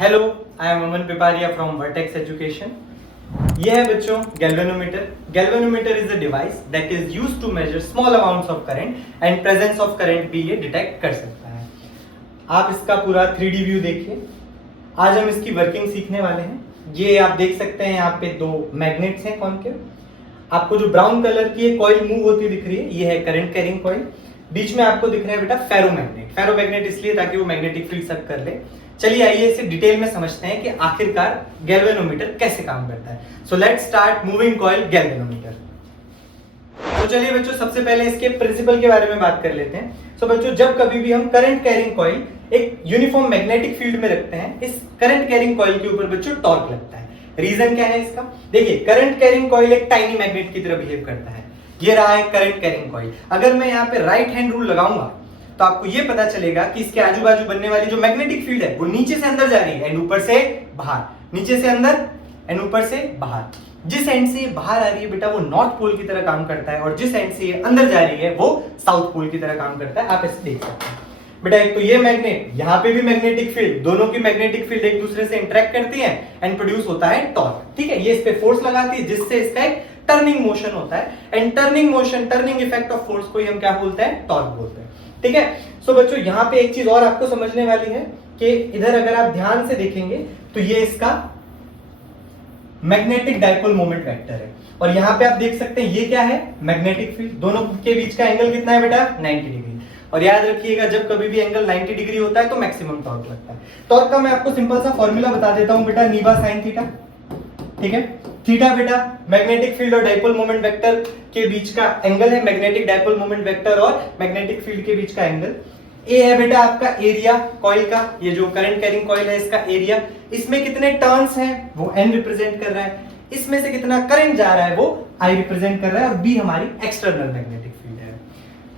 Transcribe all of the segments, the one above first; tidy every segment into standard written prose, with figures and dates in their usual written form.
Hello, I am Aman Pipariya from Vertex education. ये है बच्चों galvanometer. Galvanometer is a device that is used to measure small amounts of current and presence of current भी ये detect कर सकता है। आप इसका पूरा 3D व्यू देखिए। आज हम इसकी वर्किंग सीखने वाले हैं। ये आप देख सकते हैं, यहाँ पे दो मैग्नेट्स हैं कॉनकेव। आपको जो ब्राउन कलर की एक कॉइल मूव होती दिख रही है, ये है करंट कैरिंग कॉइल। बीच में आपको दिख रहा है बेटा फेरोमैग्नेट। फेरोमैग्नेट इसलिए ताकि वो मैग्नेटिक फील्ड सक कर ले। चलिए आइए इसे डिटेल में समझते हैं कि आखिरकार गैल्वेनोमीटर कैसे काम करता है। So let's start moving coil galvanometer. तो चलिए बच्चों, सबसे पहले इसके प्रिंसिपल के बारे में बात कर लेते हैं। सो बच्चों, जब कभी भी हम करंट कैरिंग कॉइल एक यूनिफॉर्म मैग्नेटिक फील्ड में रखते हैं, इस करंट कैरिंग कॉइल के ऊपर बच्चों टॉर्क लगता है। रीजन क्या है इसका? देखिए, करंट कैरिंग कॉइल एक टाइनी मैग्नेट की तरह बिहेव करता है। ये रहा है करंट कैरिंग कॉइल। अगर मैं यहाँ पे राइट हैंड रूल लगाऊंगा तो आपको ये पता चलेगा कि इसके आजू बाजू बनने वाली जो मैग्नेटिक फील्ड है वो नीचे से अंदर जा रही है एंड ऊपर से बाहर, नीचे से अंदर एंड ऊपर से बाहर। जिस एंड से ये बाहर आ रही है बेटा वो नॉर्थ पोल की तरह काम करता है, और जिस एंड से ये अंदर जा रही है वो साउथ पोल की तरह काम करता है। आप इसे देख सकते हैं बेटा। एक तो ये मैग्नेट, यहाँ पे भी मैग्नेटिक फील्ड, दोनों की मैग्नेटिक फील्ड एक दूसरे से इंटरेक्ट करती है एंड प्रोड्यूस होता है टॉर्क। ठीक है, ये इस पे फोर्स लगाती है जिससे इसका एक टर्निंग मोशन होता है, and turning motion, turning effect of force को ही हम क्या बोलते हैं? टॉर्क बोलते हैं। ठीक है। सो बच्चों, यहाँ पे एक चीज और आपको समझने वाली है कि इधर अगर आप ध्यान से देखेंगे तो ये इसका मैग्नेटिक डाइपोल मोमेंट वेक्टर है, और यहाँ पे आप देख सकते हैं ये क्या है? Magnetic field. दोनों के बीच का एंगल कितना है बेटा? 90 डिग्री। और याद रखिएगा, जब कभी भी एंगल 90 डिग्री होता है तो मैक्सिमम टॉर्क लगता है। टॉर्क का मैं आपको सिंपल सा फॉर्मूला बता देता हूं बेटा, नीवा साइन थीटा। ठीक है, थीटा बेटा मैग्नेटिक फील्ड और डाइपोल मोमेंट वेक्टर के बीच का एंगल है। मैग्नेटिक डाइपोल मोमेंट वेक्टर और मैग्नेटिक फील्ड के बीच का एंगल। ए है बेटा आपका एरिया कॉइल का, ये जो करंट कैरिंग कॉइल है इसका एरिया। इसमें कितने टर्न्स हैं वो एन रिप्रेजेंट कर रहा है। इसमें से कितना करंट जा रहा है वो आई रिप्रेजेंट कर रहा है, और बी हमारी एक्सटर्नल मैग्नेटिक फील्ड है।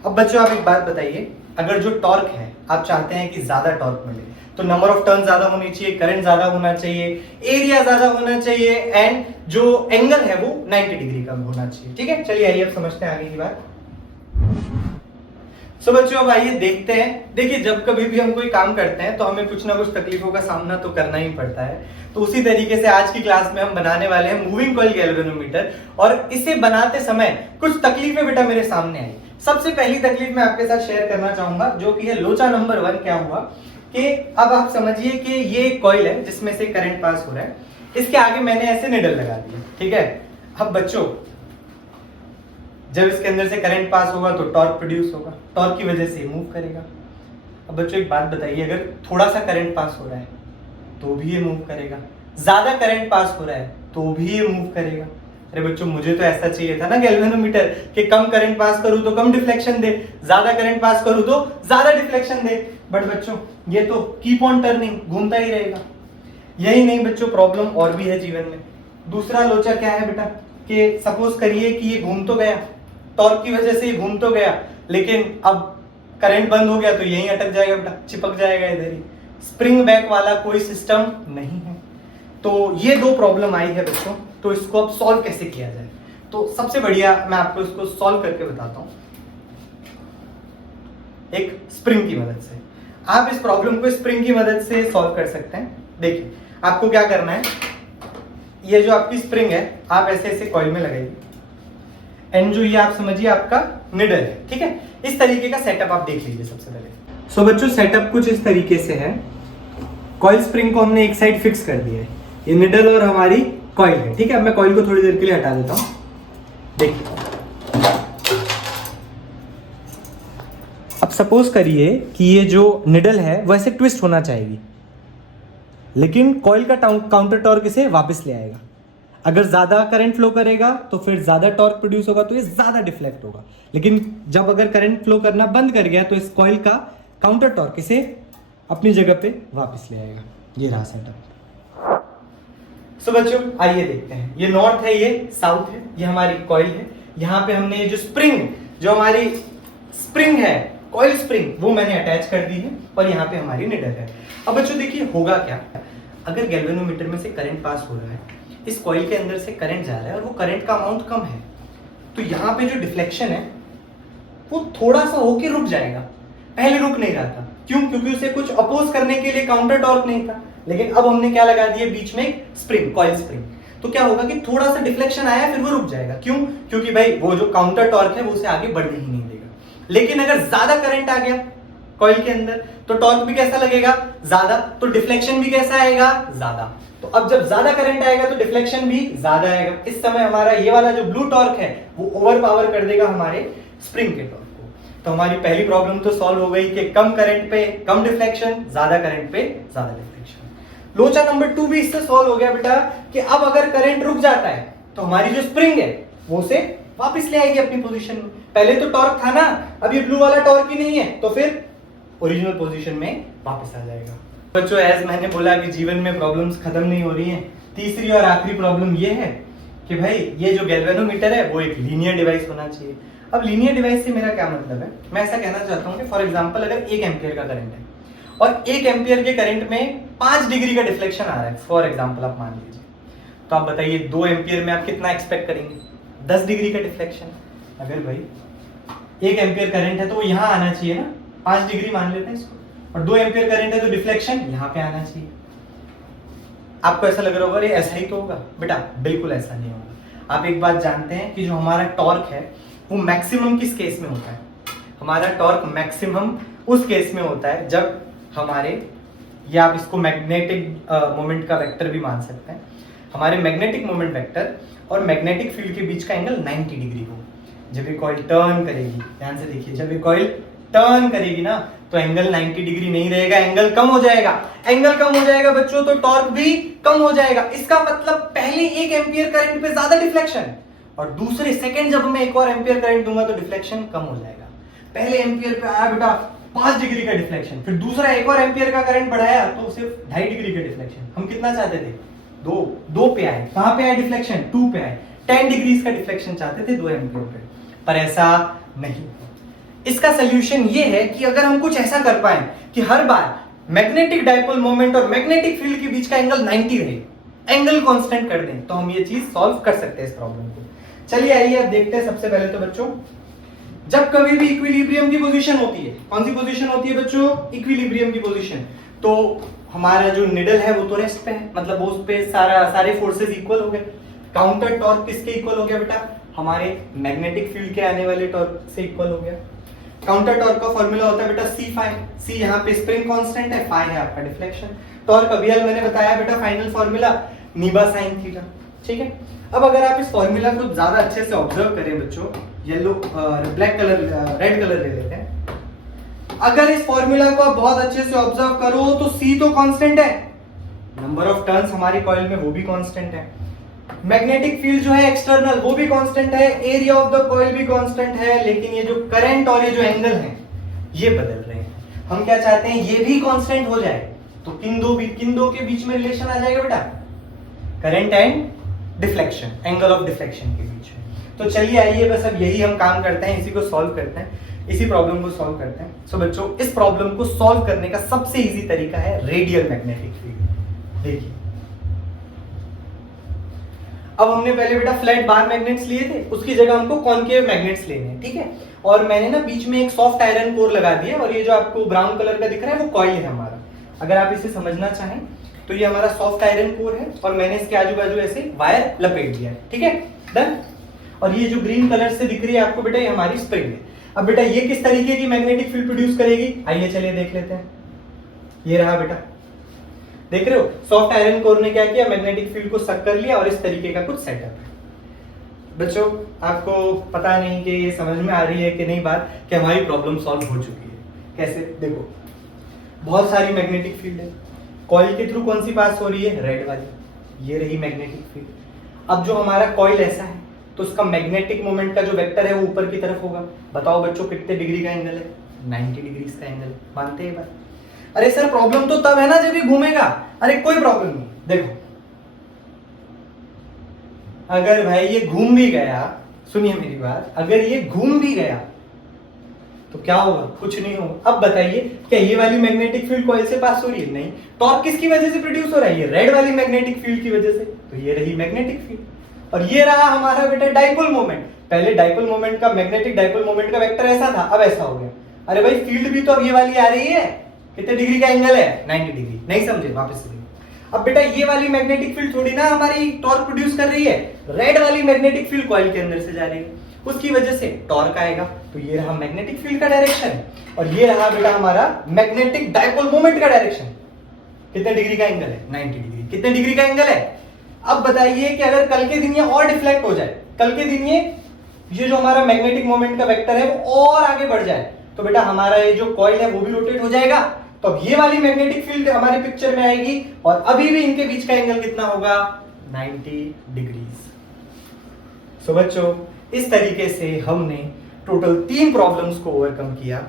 अब बच्चों आप एक बात बताइए, अगर जो टॉर्क है आप चाहते हैं कि ज्यादा टॉर्क मिले तो नंबर ऑफ टर्न ज्यादा होनी चाहिए, करंट ज्यादा होना चाहिए, एरिया ज्यादा होना चाहिए, एंड जो एंगल है वो 90 डिग्री का होना चाहिए। ठीक है, चलिए आइए अब समझते हैं आगे की बात। सो बच्चों, अब आइए देखते हैं। देखिए, जब कभी भी हम कोई काम करते हैं तो हमें कुछ ना कुछ तकलीफों का सामना तो करना ही पड़ता है। तो उसी तरीके से आज की क्लास में हम बनाने वाले हैं मूविंग कॉइल गैल्वेनोमीटर, और इसे बनाते समय कुछ तकलीफें बेटा मेरे सामने आई। सबसे पहली तकलीफ मैं आपके साथ शेयर करना चाहूंगा, जो कि है लोचा नंबर 1। क्या हुआ कि अब आप समझिए कि ये कॉइल है जिसमें से करंट पास हो रहा है, इसके आगे मैंने ऐसे निडल लगा दिया। ठीक है, अब बच्चों जब इसके अंदर से करंट पास होगा तो टॉर्क प्रोड्यूस होगा, टॉर्क की वजह से मूव करेगा। अब बच्चों एक बात बताइए, अगर थोड़ा सा करंट पास हो रहा है तो भी ये मूव करेगा, ज्यादा करंट पास हो रहा है तो भी ये मूव करेगा। अरे बच्चों, मुझे तो ऐसा चाहिए था ना गैल्वेनोमीटर कि कम करंट पास करूं तो कम डिफ्लेक्शन दे, ज्यादा करंट पास करूं तो ज्यादा डिफ्लेक्शन दे। बट बच्चों ये तो कीप ऑन टर्निंग, घूमता ही रहेगा। यही नहीं बच्चों, प्रॉब्लम और भी है जीवन में। दूसरा लोचा क्या है बेटा कि सपोज करिए कि ये घूम तो गया, टॉर्क की वजह से ये घूम तो गया, लेकिन अब करंट बंद हो गया तो यहीं अटक जाएगा बेटा, चिपक जाएगा इधर ही। स्प्रिंग बैक वाला कोई सिस्टम नहीं है। तो ये दो प्रॉब्लम आई है बच्चों, तो इसको अब सॉल्व कैसे किया जाए? तो सबसे बढ़िया मैं आपको इसको सॉल्व करके बताता हूं, एक स्प्रिंग की मदद से। आप इस प्रॉब्लम को स्प्रिंग की मदद से सॉल्व कर सकते हैं। देखिए, आपको क्या करना है, ये जो आपकी स्प्रिंग है आप ऐसे ऐसे कॉइल में लगाइए, एंड जो ये आप समझिए आपका निडल है। ठीक है, इस तरीके का सेटअप आप देख लीजिए सबसे पहले। सो बच्चों, सेटअप कुछ इस तरीके से है। कॉइल स्प्रिंग को हमने एक साइड फिक्स कर दिया है, ये निडल और हमारी कॉइल है। ठीक है, अब मैं कॉइल को थोड़ी देर के लिए हटा देता हूं। देखिए, अब सपोज करिए कि ये जो निडल है वो ऐसे ट्विस्ट होना चाहिए, लेकिन कॉइल का काउंटर टॉर्क इसे वापस ले आएगा। अगर ज्यादा करंट फ्लो करेगा तो फिर ज्यादा टॉर्क प्रोड्यूस होगा, तो ये ज्यादा डिफ्लेक्ट होगा। लेकिन जब अगर करंट फ्लो करना बंद कर गया तो इस कॉइल का काउंटर टॉर्क इसे अपनी जगह पे वापस ले आएगा। ये रहा सेटअप। सो बच्चों आइए देखते हैं, ये नॉर्थ है, ये साउथ है, ये हमारी कॉइल है। यहाँ पे हमने ये जो स्प्रिंग, जो हमारी स्प्रिंग है, कॉइल स्प्रिंग, वो मैंने अटैच कर दी है, और यहाँ पे हमारी निडल है। अब बच्चों देखिए होगा क्या, अगर गैल्वेनोमीटर में से करंट पास हो रहा है, इस कॉइल के अंदर से करंट जा रहा है और वो करंट का अमाउंट कम है, तो यहाँ पे जो डिफ्लेक्शन है वो थोड़ा सा होके रुक जाएगा। पहले रुक नहीं रहा था, क्यों? क्योंकि उसे कुछ अपोज करने के लिए काउंटर टॉर्क नहीं था। लेकिन अब हमने क्या लगा दिया बीच में, एक स्प्रिंग, कॉइल स्प्रिंग। तो क्या होगा कि थोड़ा सा डिफ्लेक्शन आया फिर वो रुक जाएगा। क्यों? क्योंकि भाई वो जो काउंटर टॉर्क है वो उसे आगे बढ़ने ही नहीं देगा। लेकिन अगर ज्यादा करंट आ गया कॉइल के अंदर तो टॉर्क भी कैसा लगेगा? ज्यादा। तो डिफ्लेक्शन भी कैसा आएगा? ज्यादा। तो अब जब ज्यादा करंट आएगा तो डिफ्लेक्शन भी ज्यादा आएगा। इस समय हमारा ये वाला जो ब्लू टॉर्क है वो ओवर पावर कर देगा हमारे स्प्रिंग के टॉर्क को। तो हमारी पहली प्रॉब्लम तो सॉल्व हो गई कि कम करंट पे कम डिफ्लेक्शन, ज्यादा करंट पे ज्यादा डिफ्लेक्शन। लोचा नंबर 2 भी इससे सॉल्व हो गया बेटा कि अब अगर करंट रुक जाता है तो हमारी जो स्प्रिंग है वो उसे वापस ले आएगी अपनी पोजीशन में। पहले तो टॉर्क था ना, अब ये ब्लू वाला टॉर्क ही नहीं है तो फिर ओरिजिनल पोजीशन में वापस आ जाएगा। बच्चों एज मैंने बोला कि जीवन में प्रॉब्लम्स खत्म नहीं हो रही हैं। तीसरी और आखिरी प्रॉब्लम ये है कि भाई ये जो गैल्वेनोमीटर है वो एक लीनियर डिवाइस होना चाहिए। अब लीनियर डिवाइस से मेरा क्या मतलब है? मैं ऐसा कहना चाहता हूँ कि फॉर एग्जांपल अगर 1 एम्पियर का करंट है और 1 एम्पियर के करंट में 5 डिग्री का डिफ्लेक्शन आ रहा है, फॉर एग्जांपल आप मान लीजिए, तो आप बताइए 2 एम्पियर में आप कितना एक्सपेक्ट करेंगे? 10 डिग्री का डिफ्लेक्शन। अगर भाई 1 एम्पियर करंट है तो वो यहाँ आना चाहिए ना, 5 डिग्री मान लेते हैं इसको, और 2 एम्पियर करंट है तो डिफ्लेक्शन यहाँ पे आना चाहिए। आपको ऐसा लग रहा होगा अरे ऐसा ही तो होगा, बेटा बिल्कुल ऐसा नहीं होगा। आप एक बात जानते हैं कि जो हमारा टॉर्क है वो मैक्सिमम किस केस में होता है? हमारा टॉर्क मैक्सिमम उस केस में होता है जब हमारे, या आप इसको मैग्नेटिक मोमेंट का वेक्टर भी मान सकते हैं, हमारे मैग्नेटिक मोमेंट वेक्टर और मैग्नेटिक फील्ड के बीच का एंगल 90 डिग्री हो। जब ये कॉइल टर्न करेगी, ध्यान से देखिए, जब ये कॉइल टर्न करेगी ना तो एंगल 90 डिग्री नहीं रहेगा, एंगल कम हो जाएगा। एंगल कम हो जाएगा बच्चों तो टॉर्क भी कम हो जाएगा। इसका मतलब पहले 1 एम्पियर करंट पे ज्यादा डिफ्लेक्शन और दूसरे सेकंड जब मैं 1 और एम्पियर करंट दूंगा तो डिफ्लेक्शन कम हो जाएगा। पहले एम्पियर पे आया बेटा 5 डिग्री का डिफ्लेक्शन, फिर दूसरा 1 और एम्पियर का करंट बढ़ाया तो सिर्फ 2.5 डिग्री का डिफ्लेक्शन। हम कितना चाहते थे? 2 पे आए। कहां पे आए डिफ्लेक्शन? 2 पे आए। 10 डिग्री का डिफ्लेक्शन चाहते थे 2 एम्पियर पे, पर ऐसा नहीं। इसका सोल्यूशन ये है कि अगर हम कुछ ऐसा कर पाए कि हर बार मैग्नेटिक डाइपोल मोमेंट और मैग्नेटिक फील्ड के बीच का एंगल 90 रहे, एंगल कांस्टेंट कर दें, तो हम ये चीज सॉल्व कर सकते हैं इस प्रॉब्लम को। चलिए आइए अब देखते हैं। सबसे पहले तो बच्चों, जब कभी भी इक्विलिब्रियम की पोजीशन होती है, कौन सी पोजीशन होती है बच्चों? इक्विलिब्रियम की पोजीशन। तो हमारा जो निडल है वो तो रेस्ट पे है, मतलब वो उस पे सारे फोर्सेस इक्वल हो गए। काउंटर टॉर्क किसके इक्वल हो गया बेटा? हमारे मैग्नेटिक फील्ड के आने वाले टॉर्क से इक्वल हो गया। काउंटर टॉर्क का फॉर्मूला होता है बेटा C phi। C यहाँ पे स्प्रिंग कांस्टेंट है, phi है आपका डिफ्लेक्शन। टॉर्क अभी मैंने बताया बेटा फाइनल फॉर्मूला नीबा साइन थीटा, ठीक है। अब अगर आप इस फॉर्मूला को ज्यादा अच्छे से ऑब्जर्व करें बच्चों, yellow black colour red colour ले लेते हैं। अगर इस फॉर्मूला को आप बहुत अच्छे से ऑब्जर्व करो तो C तो कांस्टेंट है, नंबर ऑफ टर्न्स हमारी कॉइल में वो भी कांस्टेंट है, मैग्नेटिक फील्ड जो है एक्सटर्नल वो भी कांस्टेंट है, एरिया ऑफ द कॉइल भी कांस्टेंट है, लेकिन ये जो करंट और ये जो एंगल है ये बदल रहे हैं। हम क्या चाहते हैं? ये भी कांस्टेंट हो जाए, तो किन दो के बीच में रिलेशन आ जाएगा बेटा? Current and deflection, angle of deflection के बीच में। तो चलिए आइए बस अब यही हम काम करते हैं, इसी को सॉल्व करते हैं, इसी प्रॉब्लम को सॉल्व करते हैं। सो बच्चों, इस प्रॉब्लम को सॉल्व करने का सबसे इजी तरीका है रेडियल मैग्नेटिक फील्ड। देखिए, अब हमने पहले बेटा फ्लैट बार मैग्नेट्स लिए थे, उसकी जगह हमको कॉनकेव मैग्नेट्स लेने हैं, ठीक है। और मैंने ना बीच में एक सॉफ्ट आयरन कोर लगा दिया, और ये जो आपको ब्राउन कलर का दिख रहा है वो कॉइल है हमारा। अगर आप इसे समझना चाहें तो ये हमारा सॉफ्ट आयरन कोर है, और मैंने इसके आजू बाजू ऐसे वायर लपेट दिया है, ठीक है, डन। और ये जो ग्रीन कलर से दिख रही है आपको बेटा, ये हमारी स्प्रिंग है। अब बेटा ये किस तरीके की मैग्नेटिक फील्ड प्रोड्यूस करेगी? आइए चलिए देख लेते हैं। ये रहा बेटा, देख रहे हो, सॉफ्ट आयरन कोर ने क्या किया? मैग्नेटिक फील्ड को सक कर लिया, और इस तरीके का कुछ सेटअप है। बच्चों, आपको पता नहीं कि ये समझ में आ रही है कि नहीं बात, कि हमारी प्रॉब्लम सॉल्व हो चुकी है। कैसे? देखो, बहुत सारी मैग्नेटिक फील्ड है, कॉइल के थ्रू कौन सी पास हो रही है? रेड वाली, ये रही मैग्नेटिक फील्ड। अब जो हमारा कॉइल ऐसा है तो उसका मैग्नेटिक मोमेंट का जो वेक्टर है वो ऊपर की तरफ होगा। बताओ बच्चों कितने डिग्री का एंगल है? 90 डिग्री का एंगल। मानते हैं बात? अरे सर प्रॉब्लम तो तब है ना जब ये घूमेगा। अरे कोई प्रॉब्लम नहीं, देखो, अगर भाई ये घूम भी गया, सुनिए मेरी बात, अगर ये घूम भी गया तो क्या होगा? कुछ नहीं होगा। अब बताइए, क्या ये वाली मैग्नेटिक फील्ड कॉइल से पास हो रही है? नहीं। टॉर्क किसकी वजह से प्रोड्यूस हो रहा है? ये रेड वाली मैग्नेटिक फील्ड की वजह से। तो ये रही मैग्नेटिक फील्ड, और ये रहा हमारा बेटा डाइपोल मोमेंट। पहले डाइपोल मोमेंट का, मैग्नेटिक डाइपोल मोमेंट का वेक्टर ऐसा था, अब ऐसा हो गया। अरे भाई फील्ड भी तो अब ये वाली आ रही है, कितने डिग्री का एंगल है? 90 डिग्री। नहीं समझे? वापस से। अब बेटा ये वाली मैग्नेटिक फील्ड थोड़ी ना हमारी टॉर्क प्रोड्यूस कर रही है, रेड वाली मैग्नेटिक फील्ड कॉइल के अंदर से जा रही है, उसकी वजह से टॉर्क आएगा। तो ये रहा मैग्नेटिक फील्ड का डायरेक्शन और ये रहा बेटा हमारा मैग्नेटिक डायपोल मोमेंट का डायरेक्शन। कितने डिग्री का एंगल है? 90 डिग्री। कितने डिग्री का एंगल है? अब बताइए कि अगर कल के दिन ये और डिफ्लेक्ट हो जाए, कल के दिन ये जो हमारा मैग्नेटिक मोमेंट का वेक्टर है वो और आगे बढ़ जाए, तो बेटा हमारा ये जो कॉइल है वो भी रोटेट हो जाएगा। तो अब ये वाली मैग्नेटिक फील्ड हमारी पिक्चर में आएगी और अभी भी इनके बीच का एंगल कितना होगा? 90 डिग्रीज। सो बच्चों इस तरीके से हमने टोटल 3 प्रॉब्लम्स को ओवरकम किया।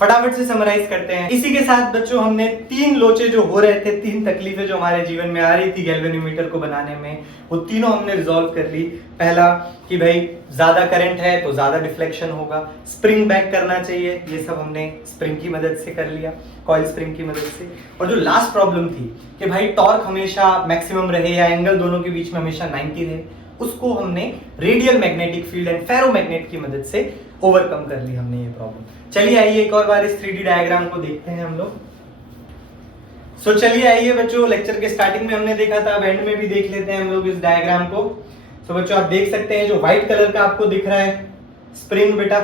फटाफट से समराइज करते हैं। इसी के साथ बच्चों हमने 3 लोचे जो हो रहे थे, 3 तकलीफें जो हमारे जीवन में आ रही थी गैल्वेनोमीटर को बनाने में, वो तीनों हमने रिजॉल्व कर ली। पहला कि भाई ज्यादा करंट है तो ज्यादा डिफ्लेक्शन होगा, स्प्रिंग बैक करना चाहिए, ये सब हमने स्प्रिंग की मदद से कर लिया, कॉइल स्प्रिंग की मदद से। और जो लास्ट प्रॉब्लम थी कि भाई टॉर्क हमेशा मैक्सिमम रहे या एंगल दोनों के बीच में हमेशा 90 रहे, उसको हमने radial magnetic field and ferromagnet की मदद से ओवरकम कर ली हमने ये प्रॉब्लम। चलिए आइए एक और बार इस 3D डायग्राम को देखते हैं हम लोग। सो चलिए आइए बच्चों, लेक्चर के स्टार्टिंग में हमने देखा था, अब एंड में भी देख लेते हैं हम लोग इस डायग्राम को। सो बच्चों आप देख सकते हैं जो व्हाइट कलर का आपको दिख रहा है स्प्रिंग बेटा,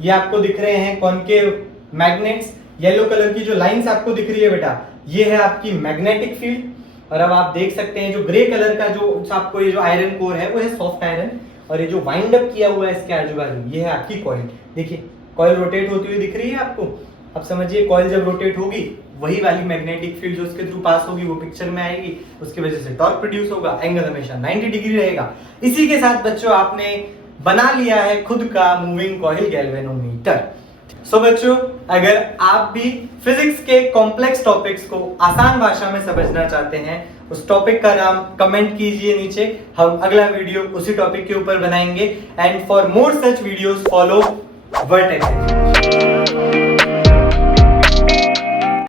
ये आपको दिख रहे हैं कॉनकेव मैग्नेट्स। येलो कलर की जो लाइंस आपको दिख रही है बेटा, ये है आपकी मैग्नेटिक फील्ड। और अब आप देख सकते हैं जो ग्रे कलर का जो आपको ये जो आयरन कोर है वो है सॉफ्ट आयरन, और ये जो वाइंड अप किया हुआ है इसके आजू बाजू ये है आपकी कॉइल। देखिए कॉइल रोटेट होती हुई दिख रही है आपको। अब समझिए कॉइल जब रोटेट होगी वही वाली मैग्नेटिक फील्ड जो उसके थ्रू पास होगी वो पिक्चर में आएगी, उसकी वजह से टॉर्क प्रोड्यूस होगा, एंगल हमेशा 90 डिग्री रहेगा। इसी के साथ बच्चों आपने बना लिया है खुद का मूविंग कॉइल गैल्वेनोमीटर। सो बच्चों अगर आप भी फिजिक्स के कॉम्प्लेक्स टॉपिक्स को आसान भाषा में समझना चाहते हैं, उस टॉपिक का नाम कमेंट कीजिए नीचे, हम अगला वीडियो उसी टॉपिक के ऊपर बनाएंगे। And for more such videos follow vertex.